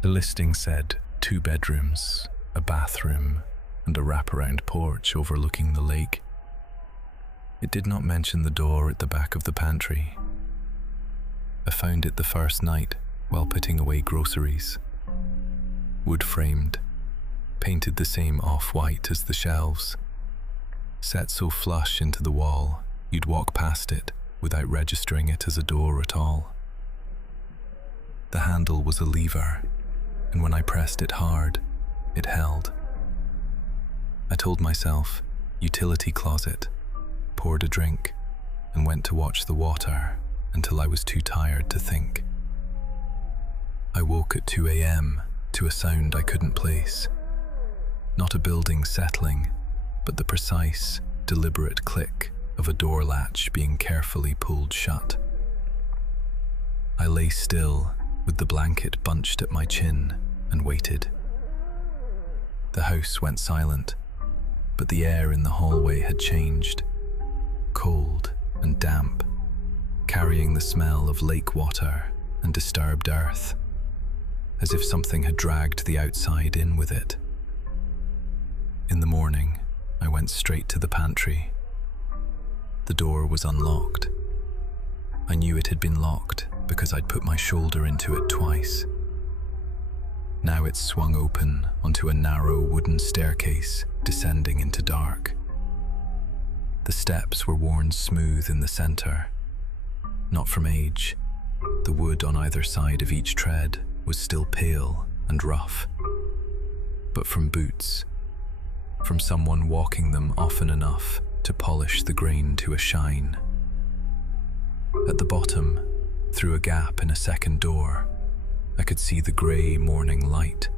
The listing said 2 bedrooms, a bathroom, and a wraparound porch overlooking the lake. It did not mention the door at the back of the pantry. I found it the first night while putting away groceries. Wood-framed, painted the same off-white as the shelves, set so flush into the wall you'd walk past it without registering it as a door at all. The handle was a lever, and when I pressed it hard, it held. I told myself, utility closet, poured a drink, and went to watch the water until I was too tired to think. I woke at 2 a.m. to a sound I couldn't place. Not a building settling, but the precise, deliberate click of a door latch being carefully pulled shut. I lay still, with the blanket bunched at my chin, and waited. The house went silent, but the air in the hallway had changed. Cold and damp, carrying the smell of lake water and disturbed earth, as if something had dragged the outside in with it. In the morning, I went straight to the pantry. The door was unlocked. I knew it had been locked because I'd put my shoulder into it twice. Now it swung open onto a narrow wooden staircase descending into dark. The steps were worn smooth in the center. Not from age, the wood on either side of each tread was still pale and rough, but from boots, from someone walking them often enough to polish the grain to a shine. At the bottom, through a gap in a second door, I could see the grey morning light.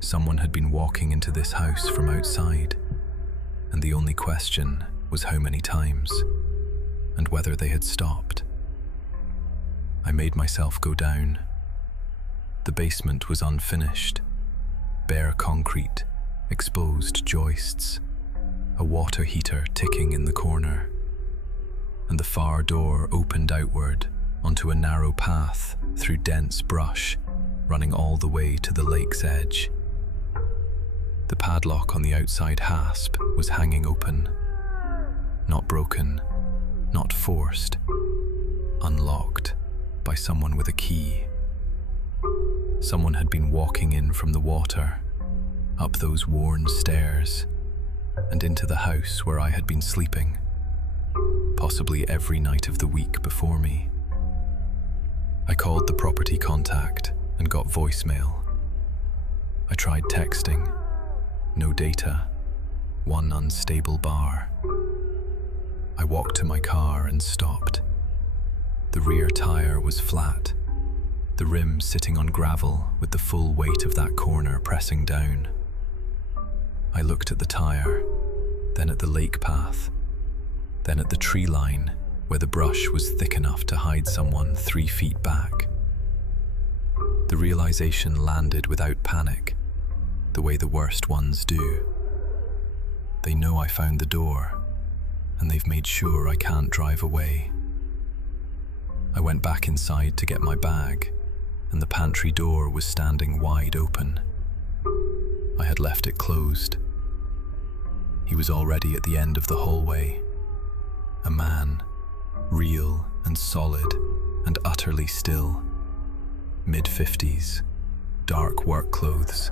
Someone had been walking into this house from outside, and the only question was how many times, and whether they had stopped. I made myself go down. The basement was unfinished, bare concrete, exposed joists, a water heater ticking in the corner, and the far door opened outward onto a narrow path through dense brush running all the way to the lake's edge. The padlock on the outside hasp was hanging open, not broken, not forced, unlocked by someone with a key. Someone had been walking in from the water, up those worn stairs, and into the house where I had been sleeping, possibly every night of the week before me. I called the property contact and got voicemail. I tried texting. No data. One unstable bar. I walked to my car and stopped. The rear tire was flat, the rim sitting on gravel with the full weight of that corner pressing down. I looked at the tire, then at the lake path, then at the tree line where the brush was thick enough to hide someone 3 feet back. The realization landed without panic, the way the worst ones do. They know I found the door, and they've made sure I can't drive away. I went back inside to get my bag, and the pantry door was standing wide open. I had left it closed. He was already at the end of the hallway. A man, real and solid and utterly still. Mid-50s, dark work clothes,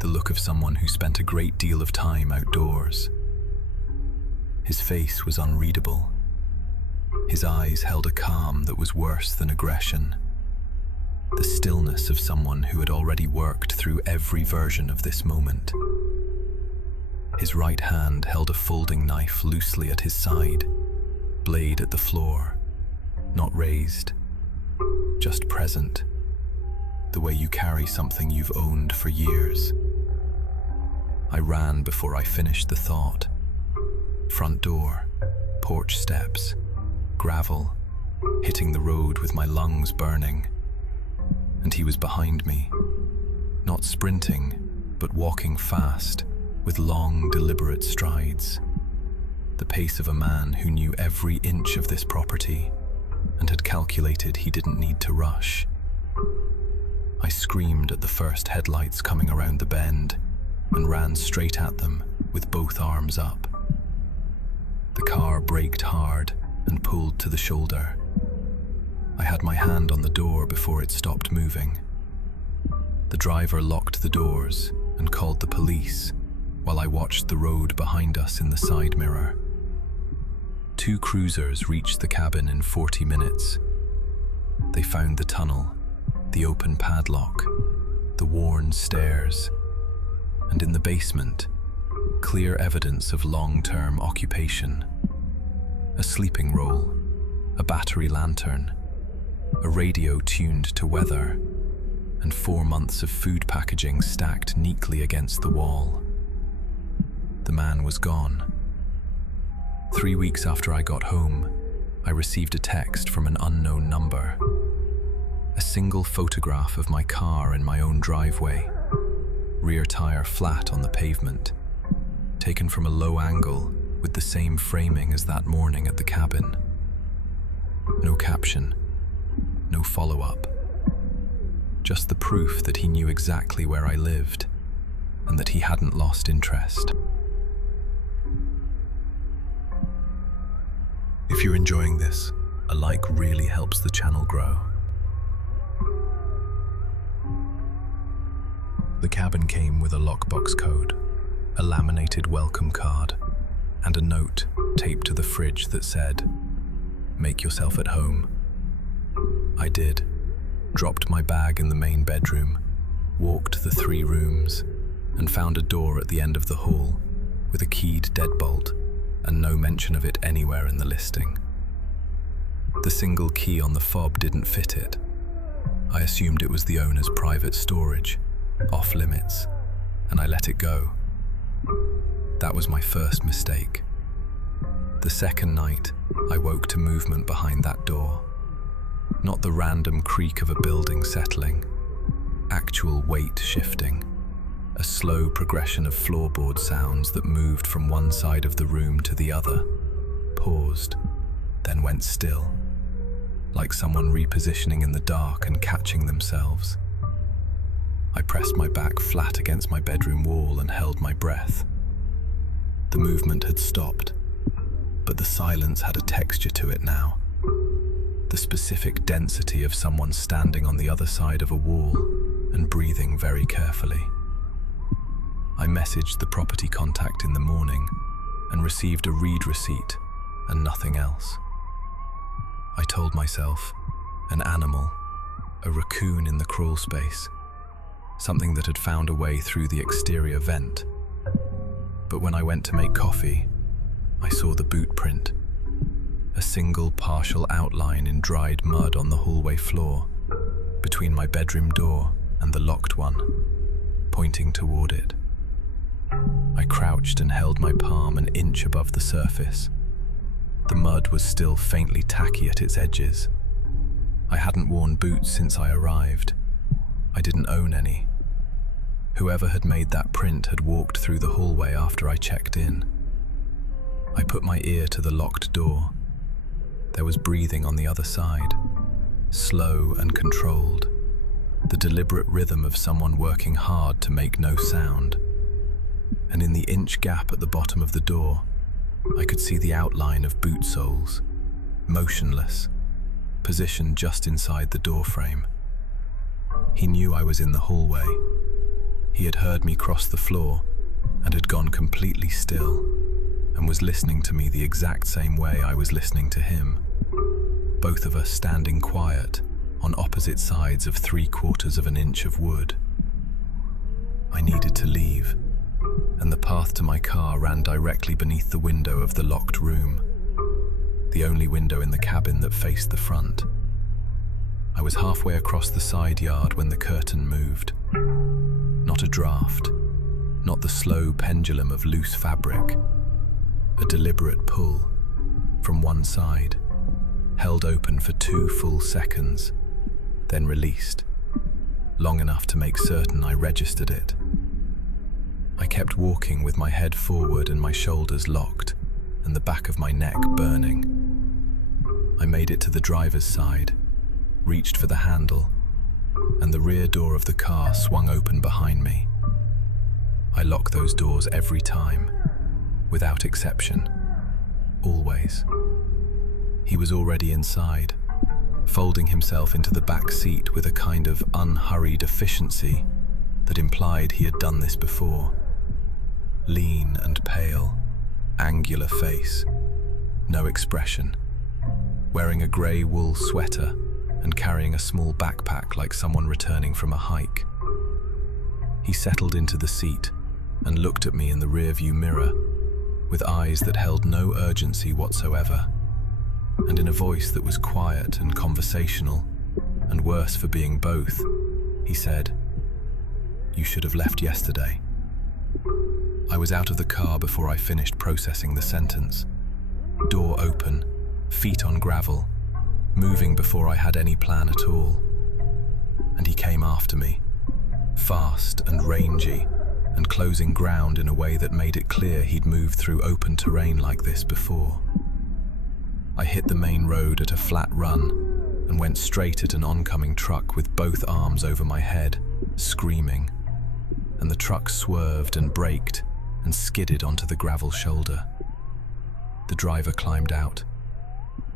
the look of someone who spent a great deal of time outdoors. His face was unreadable. His eyes held a calm that was worse than aggression. The stillness of someone who had already worked through every version of this moment. His right hand held a folding knife loosely at his side, blade at the floor, not raised, just present, the way you carry something you've owned for years. I ran before I finished the thought. Front door, porch steps, gravel, hitting the road with my lungs burning. And he was behind me, not sprinting, but walking fast, with long, deliberate strides. The pace of a man who knew every inch of this property and had calculated he didn't need to rush. I screamed at the first headlights coming around the bend and ran straight at them with both arms up. The car braked hard and pulled to the shoulder. I had my hand on the door before it stopped moving. The driver locked the doors and called the police while I watched the road behind us in the side mirror. 2 cruisers reached the cabin in 40 minutes. They found the tunnel, the open padlock, the worn stairs, and in the basement, clear evidence of long-term occupation. A sleeping roll, a battery lantern, a radio tuned to weather, and 4 months of food packaging stacked neatly against the wall. The man was gone. 3 weeks after I got home, I received a text from an unknown number. A single photograph of my car in my own driveway, rear tire flat on the pavement, taken from a low angle with the same framing as that morning at the cabin. No caption, no follow-up. Just the proof that he knew exactly where I lived and that he hadn't lost interest. If you're enjoying this, a like really helps the channel grow. The cabin came with a lockbox code, a laminated welcome card, and a note taped to the fridge that said, "Make yourself at home." I did, dropped my bag in the main bedroom, walked the 3 rooms, and found a door at the end of the hall with a keyed deadbolt and no mention of it anywhere in the listing. The single key on the fob didn't fit it. I assumed it was the owner's private storage, off limits, and I let it go. That was my first mistake. The second night, I woke to movement behind that door. Not the random creak of a building settling, actual weight shifting. A slow progression of floorboard sounds that moved from one side of the room to the other, paused, then went still, like someone repositioning in the dark and catching themselves. I pressed my back flat against my bedroom wall and held my breath. The movement had stopped, but the silence had a texture to it now. The specific density of someone standing on the other side of a wall and breathing very carefully. I messaged the property contact in the morning and received a read receipt and nothing else. I told myself, an animal, a raccoon in the crawl space, something that had found a way through the exterior vent. But when I went to make coffee, I saw the boot print, a single partial outline in dried mud on the hallway floor, between my bedroom door and the locked one, pointing toward it. I crouched and held my palm an inch above the surface. The mud was still faintly tacky at its edges. I hadn't worn boots since I arrived. I didn't own any. Whoever had made that print had walked through the hallway after I checked in. I put my ear to the locked door. There was breathing on the other side, slow and controlled, the deliberate rhythm of someone working hard to make no sound. And in the inch gap at the bottom of the door, I could see the outline of boot soles, motionless, positioned just inside the door frame. He knew I was in the hallway. He had heard me cross the floor and had gone completely still and was listening to me the exact same way I was listening to him. Both of us standing quiet on opposite sides of 3/4 of an inch of wood. I needed to leave, and the path to my car ran directly beneath the window of the locked room, the only window in the cabin that faced the front. I was halfway across the side yard when the curtain moved. Not a draft, not the slow pendulum of loose fabric. A deliberate pull from one side, held open for 2 full seconds, then released, long enough to make certain I registered it. I kept walking with my head forward and my shoulders locked and the back of my neck burning. I made it to the driver's side, reached for the handle, and the rear door of the car swung open behind me. I lock those doors every time, without exception, always. He was already inside, folding himself into the back seat with a kind of unhurried efficiency that implied he had done this before. Lean and pale, angular face, no expression, wearing a grey wool sweater and carrying a small backpack like someone returning from a hike. He settled into the seat and looked at me in the rearview mirror with eyes that held no urgency whatsoever, and in a voice that was quiet and conversational, and worse for being both, he said, "You should have left yesterday." I was out of the car before I finished processing the sentence. Door open, feet on gravel, moving before I had any plan at all. And he came after me, fast and rangy, and closing ground in a way that made it clear he'd moved through open terrain like this before. I hit the main road at a flat run and went straight at an oncoming truck with both arms over my head, screaming. And the truck swerved and braked and skidded onto the gravel shoulder. The driver climbed out.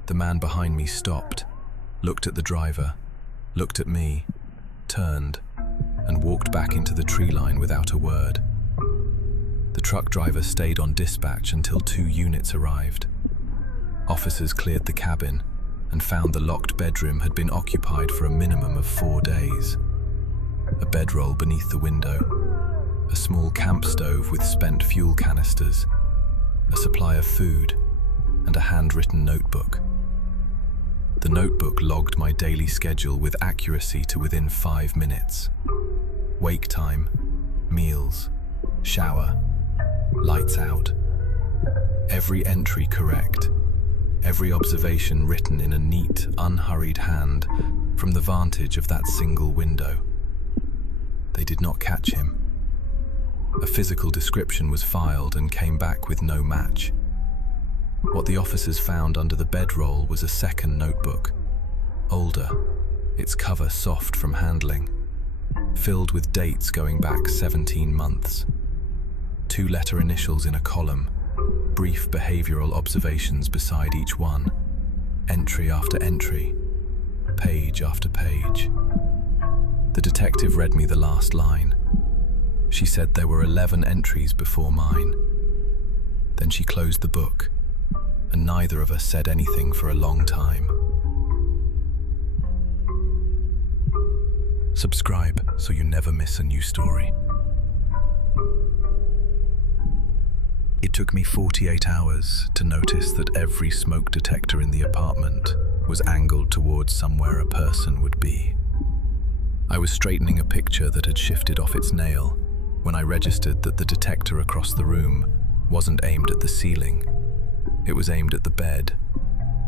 The man behind me stopped, looked at the driver, looked at me, turned, and walked back into the tree line without a word. The truck driver stayed on dispatch until 2 units arrived. Officers cleared the cabin and found the locked bedroom had been occupied for a minimum of 4 days. A bedroll beneath the window, a small camp stove with spent fuel canisters, a supply of food, and a handwritten notebook. The notebook logged my daily schedule with accuracy to within 5 minutes. Wake time, meals, shower, lights out. Every entry correct, every observation written in a neat, unhurried hand from the vantage of that single window. They did not catch him. A physical description was filed and came back with no match. What the officers found under the bedroll was a second notebook, older, its cover soft from handling, filled with dates going back 17 months. 2-letter initials in a column, brief behavioral observations beside each one, entry after entry, page after page. The detective read me the last line. She said there were 11 entries before mine. Then she closed the book, and neither of us said anything for a long time. Subscribe so you never miss a new story. It took me 48 hours to notice that every smoke detector in the apartment was angled towards somewhere a person would be. I was straightening a picture that had shifted off its nail when I registered that the detector across the room wasn't aimed at the ceiling. It was aimed at the bed,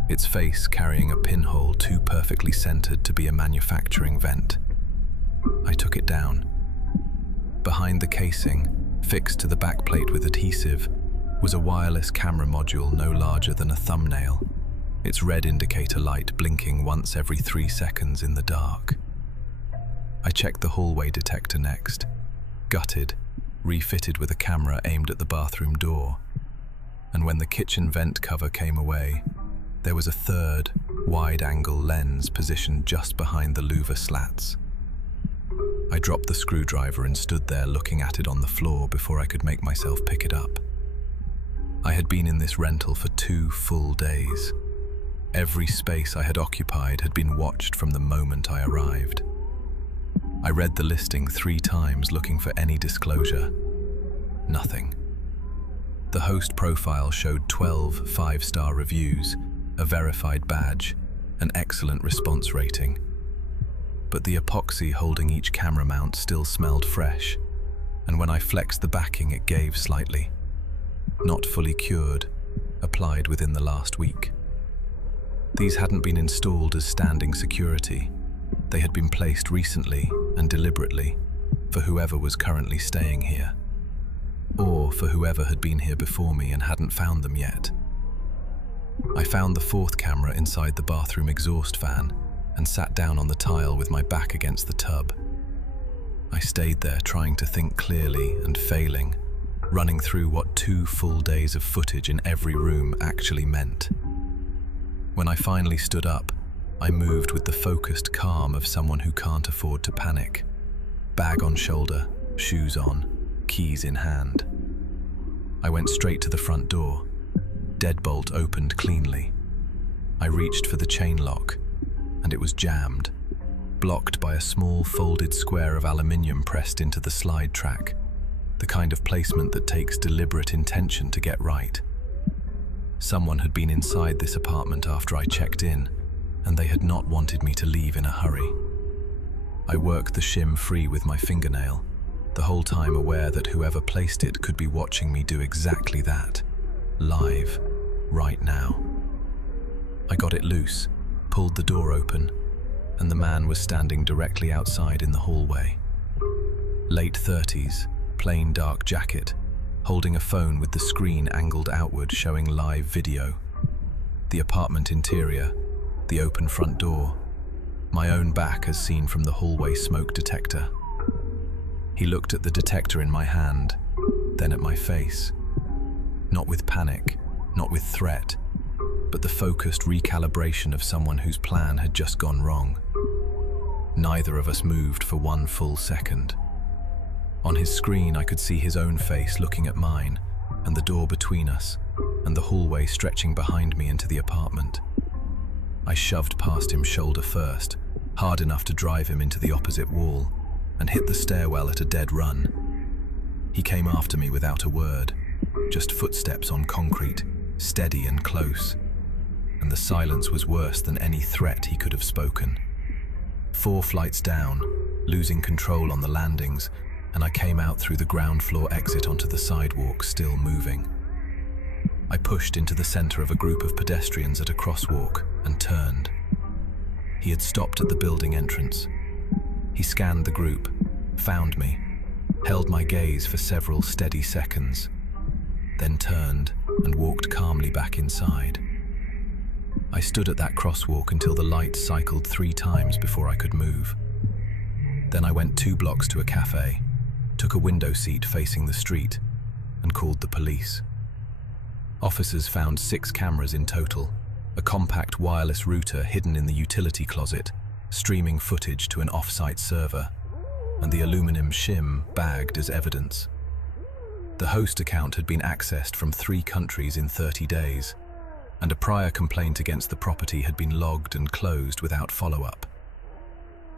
its face carrying a pinhole too perfectly centered to be a manufacturing vent. I took it down. Behind the casing, fixed to the backplate with adhesive, was a wireless camera module no larger than a thumbnail, its red indicator light blinking once every 3 seconds in the dark. I checked the hallway detector next, gutted, refitted with a camera aimed at the bathroom door. And when the kitchen vent cover came away, there was a third, wide-angle lens positioned just behind the louver slats. I dropped the screwdriver and stood there looking at it on the floor before I could make myself pick it up. I had been in this rental for 2 full days. Every space I had occupied had been watched from the moment I arrived. I read the listing 3 times looking for any disclosure. Nothing. The host profile showed 12 5-star reviews, a verified badge, an excellent response rating. But the epoxy holding each camera mount still smelled fresh, and when I flexed the backing it gave slightly. Not fully cured, applied within the last week. These hadn't been installed as standing security. They had been placed recently and deliberately for whoever was currently staying here, or for whoever had been here before me and hadn't found them yet. I found the 4th camera inside the bathroom exhaust fan and sat down on the tile with my back against the tub. I stayed there trying to think clearly and failing, running through what 2 full days of footage in every room actually meant. When I finally stood up, I moved with the focused calm of someone who can't afford to panic. Bag on shoulder, shoes on, keys in hand. I went straight to the front door. Deadbolt opened cleanly. I reached for the chain lock, and it was jammed, blocked by a small folded square of aluminium pressed into the slide track, the kind of placement that takes deliberate intention to get right. Someone had been inside this apartment after I checked in, and they had not wanted me to leave in a hurry. I worked the shim free with my fingernail, the whole time aware that whoever placed it could be watching me do exactly that, live, right now. I got it loose, pulled the door open, and the man was standing directly outside in the hallway. Late 30s, plain dark jacket, holding a phone with the screen angled outward showing live video. The apartment interior, the open front door, my own back as seen from the hallway smoke detector. He looked at the detector in my hand, then at my face. Not with panic, not with threat, but the focused recalibration of someone whose plan had just gone wrong. Neither of us moved for 1 full second. On his screen, I could see his own face looking at mine, and the door between us, and the hallway stretching behind me into the apartment. I shoved past him shoulder first, hard enough to drive him into the opposite wall, and hit the stairwell at a dead run. He came after me without a word, just footsteps on concrete, steady and close, and the silence was worse than any threat he could have spoken. 4 flights down, losing control on the landings, and I came out through the ground floor exit onto the sidewalk, still moving. I pushed into the center of a group of pedestrians at a crosswalk and turned. He had stopped at the building entrance. He scanned the group, found me, held my gaze for several steady seconds, then turned and walked calmly back inside. I stood at that crosswalk until the lights cycled 3 times before I could move. Then I went 2 blocks to a cafe, took a window seat facing the street, and called the police. Officers found 6 cameras in total, a compact wireless router hidden in the utility closet, streaming footage to an off-site server, and the aluminum shim bagged as evidence. The host account had been accessed from 3 countries in 30 days, and a prior complaint against the property had been logged and closed without follow-up.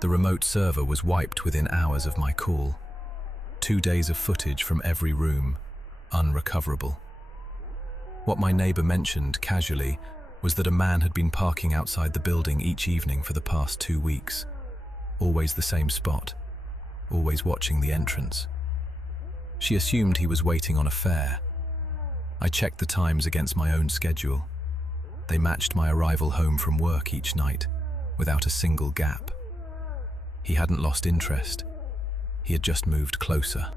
The remote server was wiped within hours of my call. 2 days of footage from every room, unrecoverable. What my neighbor mentioned casually was that a man had been parking outside the building each evening for the past 2 weeks. Always the same spot, always watching the entrance. She assumed he was waiting on a fare. I checked the times against my own schedule. They matched my arrival home from work each night, without a single gap. He hadn't lost interest. He had just moved closer.